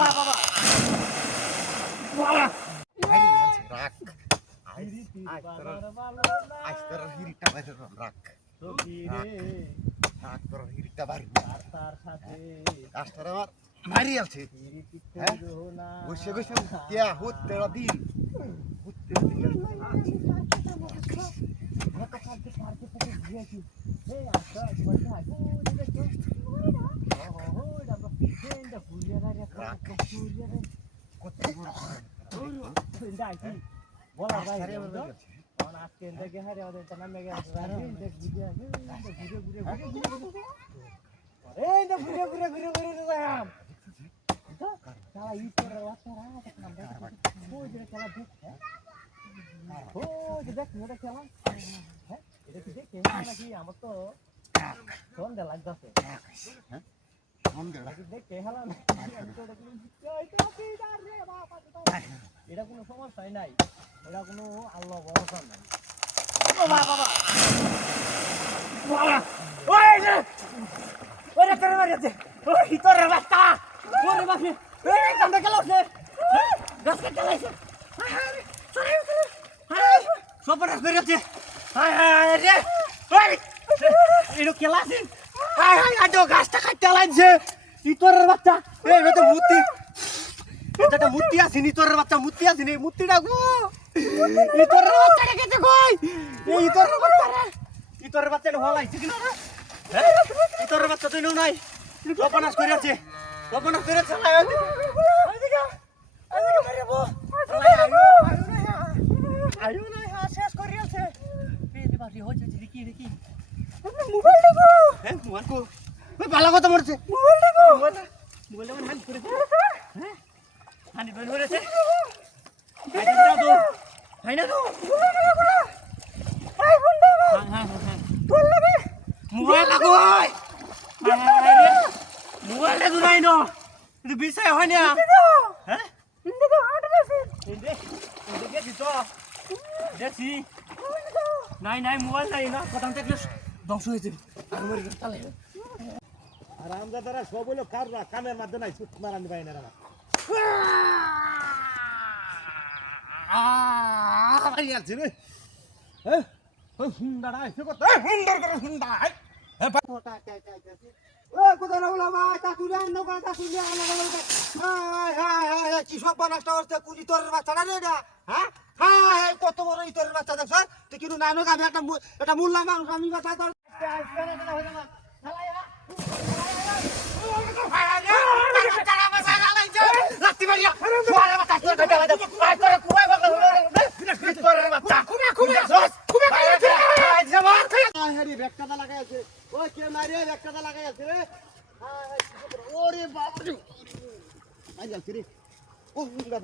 বাবা বাবা রাখ আজ তোর হিরিটা বাইরে রাখ রাখ তোর হিরিটা বাইরে কাস্টার আমার মারি আছে বসে বসে তিয়া হতে দিন হতে আমার তো সন্ধ্যা লাগতেছে এটা কোনো সমস্যাই নাই, এটা কোনো আল্লাহ ভরসা নাই। গাছটা কাটতে লাগছে ইতরের বাচ্চা, মূর্তি এটা মূর্তি আসেনি, ইতরের বাচ্চা মূর্তি আসেনি, মূর্তিটা গো ইতরের বাচ্চাটা কেটে কই এই ইতরের বাচ্চা রে, ইতরের বাচ্চাটা হলাইছে কিনা রে, ইতরের বাচ্চা তো নেও নাই, লপনাস করে আছে, লপনাস করে চালায় ওইদিকে মারিবো আয়ো না শেষ করে আছে এই বাড়ি হচ্ছে দেখি দেখি মোবাইল দেখো, হ্যাঁ মোবাইল কো ভালো কথা মরছে, মোবাইল দেখো মোবাইল হানি করেছে, হ্যাঁ হানি বের হয়েছে হাই না তো মোবাইল লাগো মোবাইল লাগো নাই ন কিন্তু বিষয় হয় না, হ্যাঁ দেখছি নাই নাই মোবাইল নাই না প্রথম থেকে ধ্বংস হয়েছে আর আমরা তারা সব হলো কাররা কামের মধ্যে নাই ছুট মারানি পাই না আছে রে হুন্ডা এসে কত হুন্ডার করে হুন্ডা কত বড় ইতরের বাচ্চা দেখছ তুই কিন্তু নানক আমি একটা মূল্য মানুষ আমি কথা ব্যাগটা লাগাই আছে ও কে মারে ব্যাগটা লাগাই আছে রে ওরে বাবা রে ও হুন্ডা